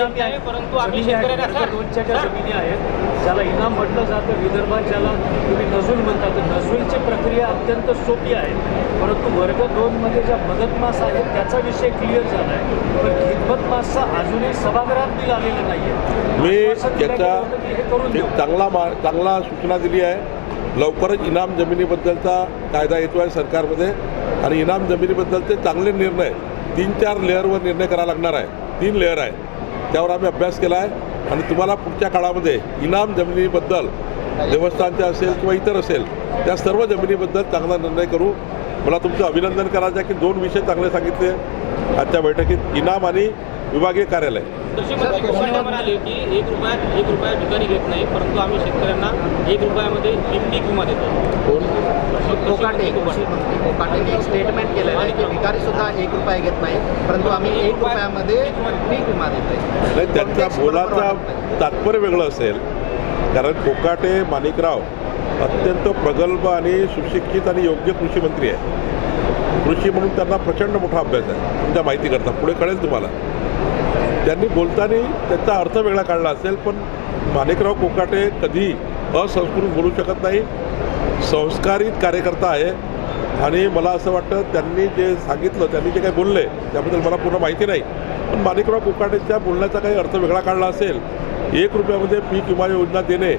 इनाम नाही, परंतु आम्ही शेतकऱ्यांना दोनच्या ज्या जमिनी आहेत ज्याला इनाम म्हटलं जातं, विदर्भात ज्याला तुम्ही नजूल म्हणता, तर नजूलची प्रक्रिया अत्यंत सोपी आहे. परंतु वर्ग 2 मध्ये ज्या मदतमास आहेत त्याचा विषय क्लिअर झाला आहे, पण खिदमत मासचा अजूनही सभागृहात बिल आलेलं नाही आहे. मी याचा एक चांगला सूचना दिली आहे. लवकरच इनाम जमिनीबद्दलचा कायदा येतो आहे सरकारमध्ये आणि इनाम जमिनीबद्दलचे चांगले निर्णय 3-4 लेअरवर निर्णय करावा लागणार आहे. 3 लेअर आहे, त्यावर आम्ही अभ्यास केला आहे आणि तुम्हाला पुढच्या काळामध्ये इनाम जमिनीबद्दल देवस्थानच्या असेल किंवा इतर असेल त्या सर्व जमिनीबद्दल चांगला निर्णय करू. मला तुमचं अभिनंदन करायचं आहे की 2 विषय चांगले सांगितले आजच्या बैठकीत, इनाम आणि विभागीय कार्यालय. कृषी मंत्री कोकाटे म्हणाले की 1 रुपया ठिकाणी घेत नाही, परंतु आम्ही शेतकऱ्यांना 1 रुपयामध्ये पीक विमा देतो. कोकाटे एक स्टेटमेंट केलं आहे की भिकारी सुद्धा 1 रुपया घेत नाही, परंतु आम्ही 1 रुपयामध्ये पीक विमा देतोय. नाही, त्यांच्या बोलाचा तात्पर्य वेगळं असेल. कारण कोकाटे माणिकराव अत्यंत प्रगल्भ आणि सुशिक्षित आणि योग्य कृषी मंत्री आहे. कृषी म्हणून त्यांना प्रचंड मोठा अभ्यास आहे, तुमच्या माहिती करता पुढे कळेल तुम्हाला. त्यांनी बोलताना त्याचा अर्थ वेगळा काढला असेल, पण माणिकराव कोकाटे कधी असंस्कृत बोलू शकत नाही. संस्कारित कार्यकर्ता आहे आणि मला असं वाटतं त्यांनी जे सांगितलं, त्यांनी जे काही बोलले त्याबद्दल मला पूर्ण माहिती नाही, पण माणिकराव कोकाटेच्या बोलण्याचा काही अर्थ वेगळा काढला असेल. 1 रुपयामध्ये पीक विमा योजना देणे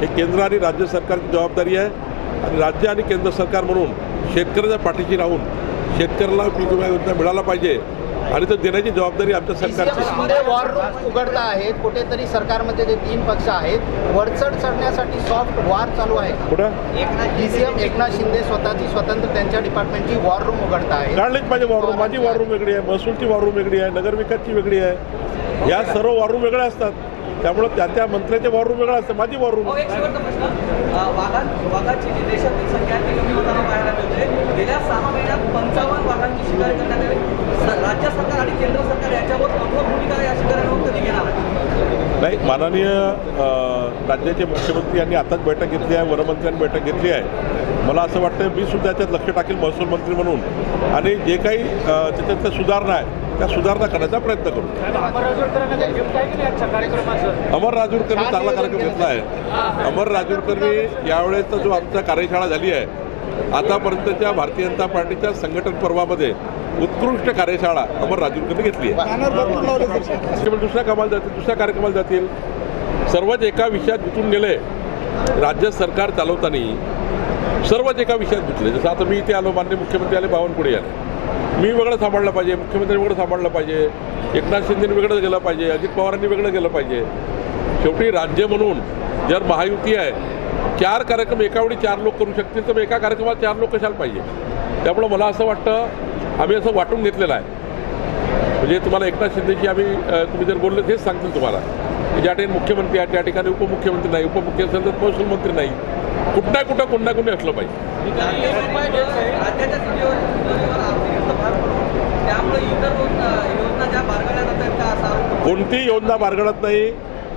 हे केंद्र आणि राज्य सरकारची जबाबदारी आहे आणि राज्य आणि केंद्र सरकार म्हणून शेतकऱ्याच्या पाठीशी राहून शेतकऱ्याला पीक विमा योजना मिळाला पाहिजे आणि तो देण्याची जबाबदारी आमच्या सरकारची. वॉर रूम उघडता आहेत कुठेतरी सरकारमध्ये जे 3 पक्ष आहेत, वरचढ चढण्यासाठी सॉफ्ट वॉर चालू आहे. कुठं DCM एकनाथ शिंदे स्वतःची स्वतंत्र त्यांच्या डिपार्टमेंटची वॉर रूम उघडता आहे. काढलीच पाहिजे वॉर रूम. माझी वॉर रूम वेगळी आहे, महसूलची वॉर रूम वेगळी आहे, नगरविकासची वेगळी आहे. या सर्व वॉर रूम वेगळ्या असतात, त्यामुळे त्या मंत्र्याचे वॉर रूम वेगळं असतं, माझी वॉर रूम. वाघाची जी देशातील संख्या ती कमी होताना पाहायला मिळते. गेल्या 6 महिन्यात 55 वाघांची शिकार करण्यात आली. राज्य सरकार आणि केंद्र सरकार याच्यावर कठोर भूमिका या शिकाऱ्यांवर कधी घेणार आहे? नाही, माननीय राज्याचे मुख्यमंत्री यांनी आताच बैठक घेतली आहे, वनमंत्र्यांनी बैठक घेतली आहे. मला असं वाटतं मी सुद्धा याच्यात लक्ष टाकेल महसूल मंत्री म्हणून आणि जे काही त्याच्यातल्या सुधारणा आहे त्या सुधारणा करण्याचा प्रयत्न करू. अमर राजूरकरनी चांगला कार्यक्रम घेतला आहे. अमर राजूरकरनी यावेळेस जो आमचा कार्यशाळा झाली आहे आतापर्यंतच्या भारतीय जनता पार्टीच्या संघटन पर्वामध्ये उत्कृष्ट कार्यशाळा अमर राजूरकरनी घेतली आहे. दुसऱ्या कामाला जातील, दुसऱ्या कार्यक्रमाला जातील. सर्वच एका विषयात गुंतून गेले. राज्य सरकार चालवताना सर्वच एका विषयात गुंतले. जसं आता मी इथे आलो, माननीय मुख्यमंत्री आले, बावनकुळे आले. मी वेगळं सांभाळलं पाहिजे, मुख्यमंत्री वेगळं सांभाळलं पाहिजे, एकनाथ शिंदेने वेगळं गेलं पाहिजे, अजित पवारांनी वेगळं गेलं पाहिजे. शेवटी राज्य म्हणून जर महायुती आहे, 4 कार्यक्रम एकावेळी 4 लोक करू शकतील, तर एका कार्यक्रमात 4 लोक कशाला पाहिजे. त्यामुळं मला असं वाटतं आम्ही असं वाटून घेतलेलं आहे. म्हणजे तुम्हाला एकनाथ शिंदेची आम्ही तुम्ही जर बोलले तेच सांगतील तुम्हाला की ज्या ठिकाणी मुख्यमंत्री आहे त्या ठिकाणी उपमुख्यमंत्री नाही, उपमुख्यमंत्री असेल तर महसूल मंत्री नाही, कुठं कोणी असलं पाहिजे. कोणती योजना बारगळत नाही.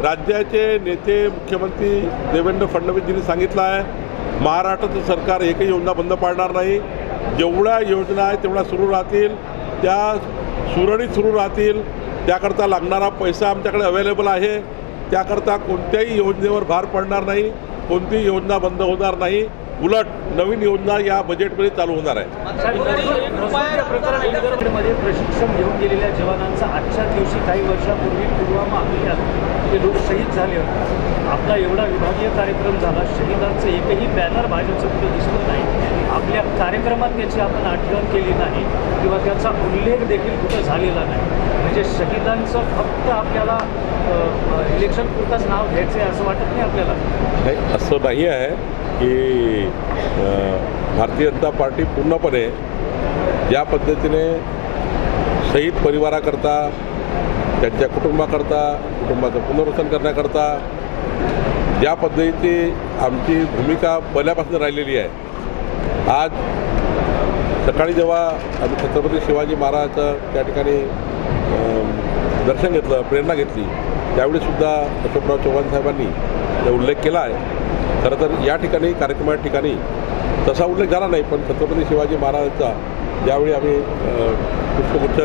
राज्याचे नेते मुख्यमंत्री देवेंद्र फडणवीसजींनी सांगितलं आहे महाराष्ट्राचं सरकार एकही योजना बंद पाडणार नाही. जेवढ्या योजना आहेत तेवढ्या सुरू राहतील, त्या सुरळीत सुरू राहतील. त्याकरता लागणारा पैसा आमच्याकडे अवेलेबल आहे. त्याकरता कोणत्याही योजनेवर भार पडणार नाही, कोणतीही योजना बंद होणार नाही. उलट नवीन योजना या बजेटमध्ये चालू होणार आहे. मध्ये प्रशिक्षण घेऊन गेलेल्या जवानांचा आजच्या दिवशी काही वर्षापूर्वी पुलवामा हल्ल्यात ते लोक शहीद झाले होते. आपला एवढा विभागीय कार्यक्रम झाला, शहीदांचं एकही बॅनर भाजपचं कुठे दिसलं नाही. आपल्या कार्यक्रमात त्याची आपण आठवण केली नाही किंवा त्याचा उल्लेख देखील कुठं झालेला नाही. म्हणजे शहीदांचं फक्त आपल्याला इलेक्शन पुरताच नाव घ्यायचं आहे असं वाटत नाही आपल्याला. नाही, असं नाही आहे की भारतीय जनता पार्टी पूर्णपणे ज्या पद्धतीने शहीद परिवाराकरता, त्यांच्या कुटुंबाकरता, कुटुंबाचं पुनर्वसन करण्याकरता ज्या पद्धतीची आमची भूमिका पहिल्यापासून राहिलेली आहे. आज सकाळी जेव्हा आम्ही छत्रपती शिवाजी महाराजांचं त्या ठिकाणी दर्शन घेतलं, प्रेरणा घेतली, त्यावेळीसुद्धा अशोकराव चव्हाण साहेबांनी उल्लेख केला आहे. खरं तर या ठिकाणी कार्यक्रमाच्या ठिकाणी तसा उल्लेख झाला नाही, पण छत्रपती शिवाजी महाराजांचा ज्यावेळी आम्ही पुष्पगुच्छ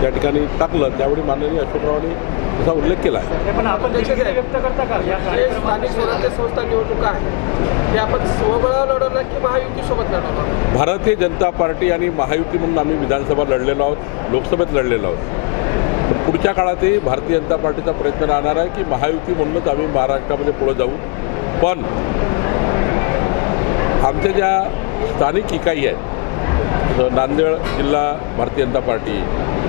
त्या ठिकाणी टाकलं त्यावेळी माननीय अशोकरावांनी असा उल्लेख केला आहे. ते पण आपण दिलगिरी व्यक्त करता का या जे कार्यक्रमात? स्थानिक स्वराज्य संस्था निवडणुका आहे ते आपण स्वबळावर लढवणार की महायुतीसोबत लढवणार? भारतीय जनता पार्टी आणि महायुती म्हणून आम्ही विधानसभा लढलेलो आहोत, लोकसभेत लढलेलो आहोत. पण पुढच्या काळातही भारतीय जनता पार्टीचा प्रयत्न राहणार आहे की महायुती म्हणूनच आम्ही महाराष्ट्रामध्ये पुढे जाऊ. पण आमच्या ज्या स्थानिक इकाई आहेत, नांदेड जिल्हा भारतीय जनता पार्टी,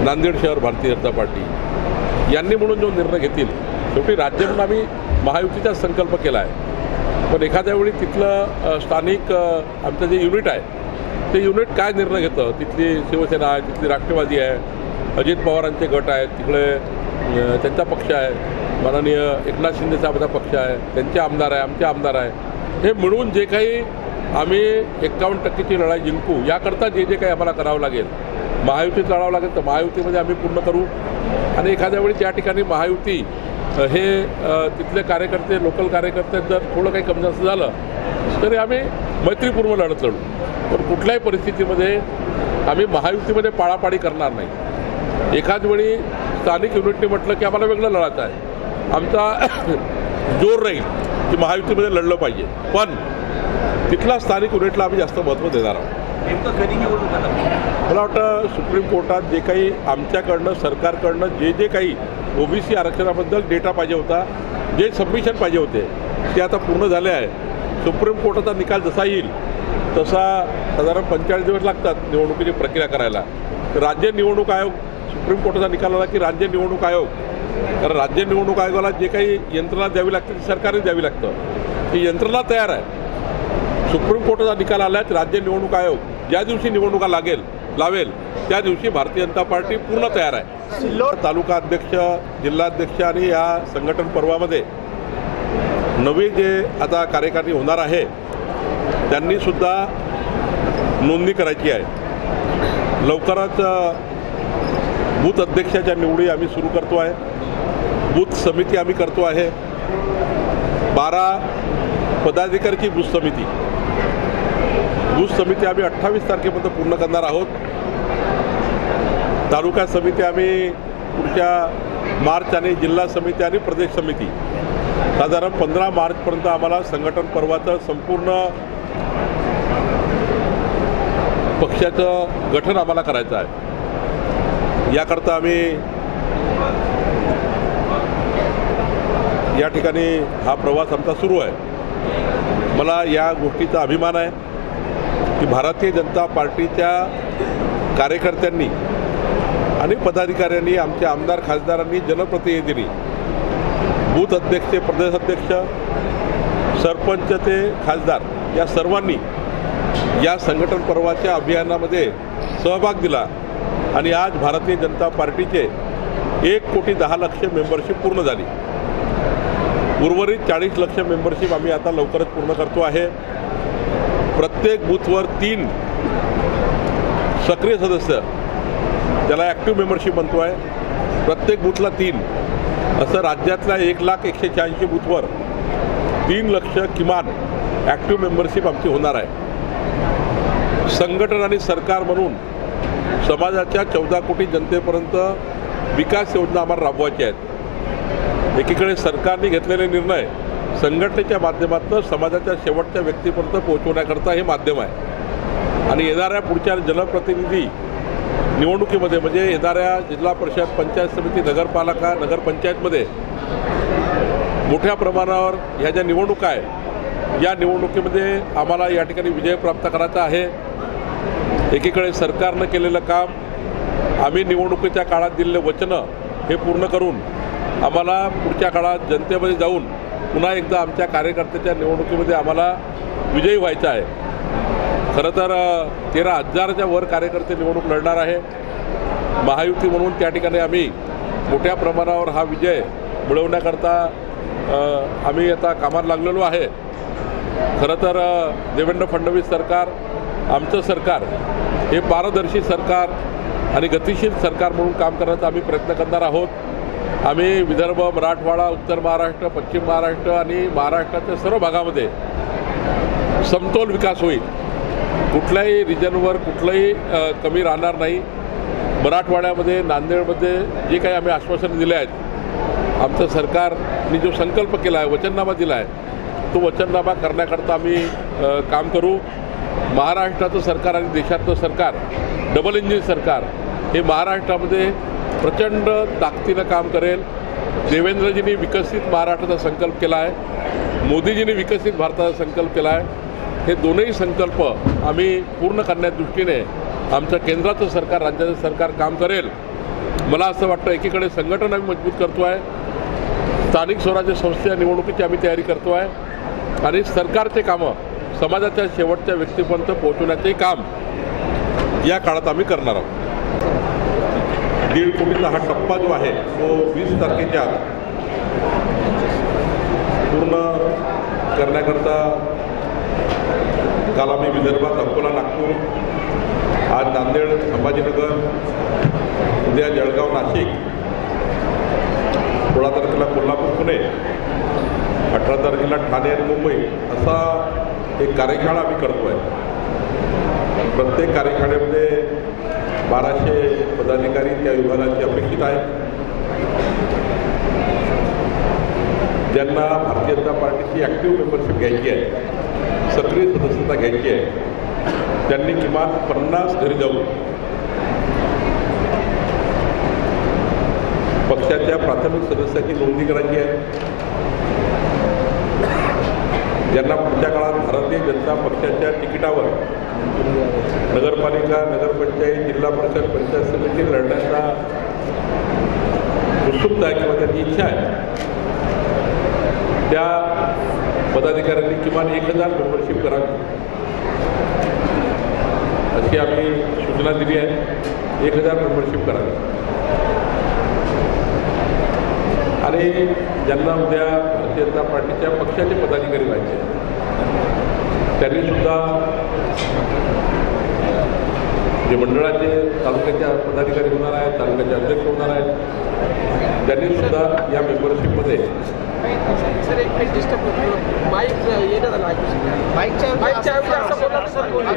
नांदेड शहर भारतीय जनता पार्टी यांनी म्हणून जो निर्णय घेतील, शेवटी राज्य म्हणून आम्ही महायुतीचा संकल्प केला आहे. पण एखाद्या वेळी तिथलं स्थानिक आमचं जे युनिट आहे ते युनिट काय निर्णय घेतं, तिथली शिवसेना आहे, तिथली राष्ट्रवादी आहे, अजित पवारांचे गट आहेत, तिकडे त्यांचा पक्ष आहे, माननीय एकनाथ शिंदे साहेबांचा पक्ष आहे, त्यांचे आमदार आहे, आमचे आमदार आहे, हे मिळून जे काही आम्ही 51% लढाई जिंकू याकरता जे जे काही आम्हाला करावं लागेल, महायुतीत लढावं लागेल तर महायुतीमध्ये आम्ही पूर्ण करू. आणि एखाद्या वेळी ज्या ठिकाणी महायुती हे तिथले कार्यकर्ते, लोकल कार्यकर्ते जर थोडं काही कमी जास्त झालं तरी आम्ही मैत्रीपूर्ण लढत लढू. पण कुठल्याही परिस्थितीमध्ये आम्ही महायुतीमध्ये पाळापाडी करणार नाही. एखाद वेळी स्थानिक युनिटने म्हटलं की आम्हाला वेगळं लढायचं आहे, आमचा जोर राहील की महायुतीमध्ये लढलं पाहिजे, पण तिथला स्थानिक युनिटला आम्ही जास्त महत्त्व देणार आहोत. नेमकं कधी निवडणूक करणार? मला वाटतं सुप्रीम कोर्टात जे काही आमच्याकडनं सरकारकडनं जे जे काही ओबीसी आरक्षणाबद्दल डेटा पाहिजे होता, जे सबमिशन पाहिजे होते ते आता पूर्ण झाले आहे. सुप्रीम कोर्टाचा निकाल जसा येईल तसा साधारण 45 दिवस लागतात निवडणुकीची प्रक्रिया करायला. तर राज्य निवडणूक आयोग, सुप्रीम कोर्टाचा निकाल आला की राज्य निवडणूक आयोग, कारण राज्य निवडणूक आयोगाला जे काही यंत्रणा द्यावी लागते ती सरकारने द्यावी लागतं, ती यंत्रणा तयार आहे. सुप्रीम कोर्टाचा निकाल आला आहे, राज्य निवडणूक आयोग ज्या दिवशी निवडणुका लावेल त्या दिवशी भारतीय जनता पार्टी पूर्ण तयार आहे. तालुका अध्यक्ष, जिल्हाध्यक्ष आणि या संघटन पर्वामध्ये नवे जे आता कार्यकारी होणार आहे त्यांनी सुद्धा नोंदणी करायची आहे. लवकरच बूथ अध्यक्षाच्या निवडी आम्ही सुरू करतो आहे, बूथ समिती आम्ही करतो आहे, 12 पदाधिकाऱ्याची बूथ समिती आम्ही 28 तारखेपर्यंत पूर्ण करणार आहोत. तालुका समिती आम्ही पुढच्या मार्च आणि जिल्हा समिती आणि प्रदेश समिती साधारण 15 मार्चपर्यंत आम्हाला संघटन पर्वाचं संपूर्ण पक्षाचं गठन आम्हाला करायचं आहे. याकरता आम्ही या ठिकाणी हा प्रवास आमचा सुरू आहे. मला या गोष्टीचा अभिमान आहे की भारतीय जनता पार्टीच्या कार्यकर्त्यांनी आणि पदाधिकाऱ्यांनी, आमच्या आमदार खासदारांनी, जनप्रतिनिधींनी, बूथ अध्यक्ष ते प्रदेश अध्यक्ष, सरपंच ते खासदार या सर्वांनी या संघटन पर्वाच्या अभियानामध्ये सहभाग दिला आणि आज भारतीय जनता पार्टीचे 1,10,00,000 मेंबरशिप पूर्ण झाली. उर्वरित 40 लक्ष मेंबरशिप आम्ही आता लवकरच पूर्ण करतो आहे. प्रत्येक बूथवर 3 सक्रिय सदस्य, त्याला ॲक्टिव्ह मेंबरशिप म्हणतो आहे, प्रत्येक बूथला 3 असं राज्यातल्या 1,186,000 बूथवर 3 लक्ष किमान ॲक्टिव्ह मेंबरशिप आमची होणार आहे. संघटन आणि सरकार म्हणून समाजाच्या 14 कोटी जनतेपर्यंत विकास योजना आम्हाला राबवायच्या आहेत. एकीकडे सरकारने घेतलेले निर्णय संघटनेच्या माध्यमातून समाजाच्या शेवटच्या व्यक्तीपर्यंत पोहोचवण्याकरता हे माध्यम आहे. आणि येणाऱ्या पुढच्या जनप्रतिनिधी निवडणुकीमध्ये, म्हणजे येणाऱ्या जिल्हा परिषद, पंचायत समिती, नगरपालिका, नगरपंचायतमध्ये मोठ्या प्रमाणावर ह्या ज्या निवडणुका आहे या निवडणुकीमध्ये आम्हाला या ठिकाणी विजय प्राप्त करायचा आहे. एकीकडे सरकारनं केलेलं काम, आम्ही निवडणुकीच्या काळात दिलेले वचनं हे पूर्ण करून आम्हाला पुढच्या काळात जनतेमध्ये जाऊन पुन्हा एकदा आमच्या कार्यकर्त्याच्या निवडणुकीमध्ये आम्हाला विजयी व्हायचं आहे. खरं तर 13,000च्या वर कार्यकर्ते निवडणूक लढणार आहे. महायुती म्हणून त्या ठिकाणी आम्ही मोठ्या प्रमाणावर हा विजय मिळवण्याकरता आम्ही आता कामाला लागलेलो आहे. खरं तर देवेंद्र फडणवीस सरकार, आमचं सरकार हे पारदर्शी सरकार आणि गतिशील सरकार म्हणून काम करण्याचा आम्ही प्रयत्न करणार आहोत. आम्ही विदर्भ, मराठवाडा, उत्तर महाराष्ट्र, पश्चिम महाराष्ट्र आणि महाराष्ट्राच्या सर्व भागामध्ये समतोल विकास होईल. कुठल्याही रिजनवर कुठलंही कमी राहणार नाही. मराठवाड्यामध्ये, नांदेडमध्ये जे काही आम्ही आश्वासनं दिले आहेत आमचं सरकारने जो संकल्प केला आहे, वचननामा दिला आहे, तो वचननामा करण्याकरता आम्ही काम करू. महाराष्ट्राचं सरकार आणि देशातलं सरकार, डबल इंजिन सरकार हे महाराष्ट्रामध्ये प्रचंड ताकदीनं काम करेल. देवेंद्रजींनी विकसित महाराष्ट्राचा संकल्प केला आहे, मोदीजींनी विकसित भारताचा संकल्प केला आहे. हे दोनही संकल्प आम्ही पूर्ण करण्याच्या दृष्टीने आमचं केंद्राचं सरकार, राज्याचं सरकार काम करेल. मला असं वाटतं एकीकडे संघटन आम्ही मजबूत करतो आहे, स्थानिक स्वराज्य संस्थेच्या निवडणुकीची आम्ही तयारी करतो आहे आणि सरकारचे कामं समाजाच्या शेवटच्या व्यक्तीपर्यंत पोहोचवण्याचे काम या काळात आम्ही करणार आहोत. 1.5 कोटीचा हा टप्पा जो आहे तो 20 तारखेच्या आत पूर्ण करण्याकरता काल आम्ही विदर्भात अकोला, नागपूर, आज नांदेड, संभाजीनगर, उद्या जळगाव, नाशिक, 16 तारखेला कोल्हापूर, पुणे, 18 तारखेला ठाणे आणि मुंबई असा एक कार्यशाळा आम्ही करतो आहे. प्रत्येक कार्यशाळेमध्ये 1200 पदाधिकारी त्या विभागाचे अपेक्षित आहेत. ज्यांना भारतीय जनता पार्टीची ॲक्टिव्ह मेंबरशिप घ्यायची आहे, सक्रिय सदस्यता घ्यायची आहे, त्यांनी किमान 50 घरी जाऊन पक्षाच्या प्राथमिक सदस्याची नोंदणी करायची आहे. ज्यांना पुढच्या काळात भारतीय जनता पक्षाच्या तिकिटावर नगरपालिका, नगरपंचायत, जिल्हा परिषद, पंचायत समिती लढण्याचा उत्सुकता आहे किंवा त्यांची इच्छा आहे, त्या पदाधिकाऱ्यांनी किमान 1000 मेंबरशिप करावी अशी आम्ही सूचना दिली आहे. 1000 मेंबरशिप करावी आणि ज्यांना उद्या भारतीय जनता पार्टीच्या पक्षाचे पदाधिकारी व्हायचे त्यांनीसुद्धा जे मंडळाचे तालुक्याच्या पदाधिकारी होणार आहेत, तालुक्याचे अध्यक्ष होणार आहेत, त्यांनीसुद्धा या मेंबरशिपमध्ये सर एक डिस्टर्ब माईक येणं झालं बाईकच्या ऐकू शकतो.